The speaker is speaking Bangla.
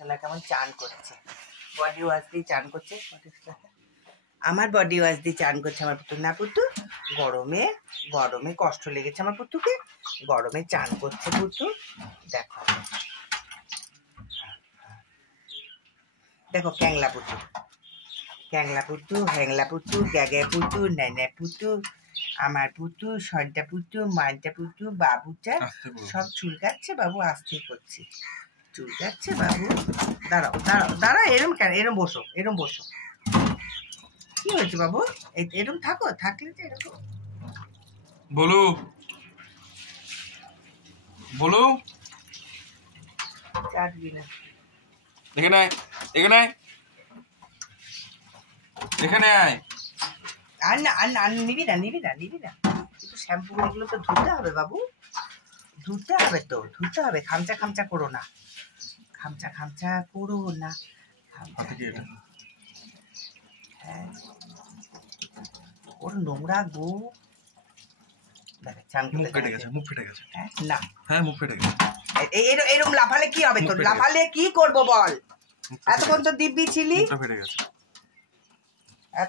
সোনা কেমন চান করছে, বডি ওয়াশ দিয়ে চান করছে। আমার বডি ওয়াশ দিয়ে চান করছে আমার পুতুল। না পুতু, গরমে গরমে কষ্ট লেগেছে আমার পুতুকে, গরমে চান করছে পুতু। দেখো দেখো ক্যাংলা পুতু, ক্যাংলা পুতু, হ্যাংলা পুতু, গ্যাগে পুতু, ন্যানে পুতু, আমার পুতু, সন্টা পুতু, মানটা পুতু, বাবুটা সব চুলকাচ্ছে। বাবু আস্তেই করছি, চুলকাচ্ছে বাবু। দাঁড়াও দাঁড়াও দাঁড়াও, এরম কেন, এরম বসো, এরম বসো। কি হয়েছে বাবু? এরম থাকো, থাকলে যে এরকম। বলো বলো, চাটবি না। এখানে আয়, এখানে আয়, এখানে আয়। আর না আর না, নিবি না নিবি না নিবি না। একটু শ্যাম্পু এগুলো তো ধুতে হবে বাবু, ধুতে হবে তো, ধুতে হবে। খামচা খামচা করো না, খামচা খামচা করো না। হ্যাঁ, ওর নোংরা গো। মুখ ফেটে গেছে, মুখ ফেটে গেছে। না হ্যাঁ, মুখ ফেটে গেছে। এরম লাফালে কি হবে তোর? লাফালে কি করবো বল? এতক্ষণ তো দিব্যি ছিলি। ফেটে গেছে। এত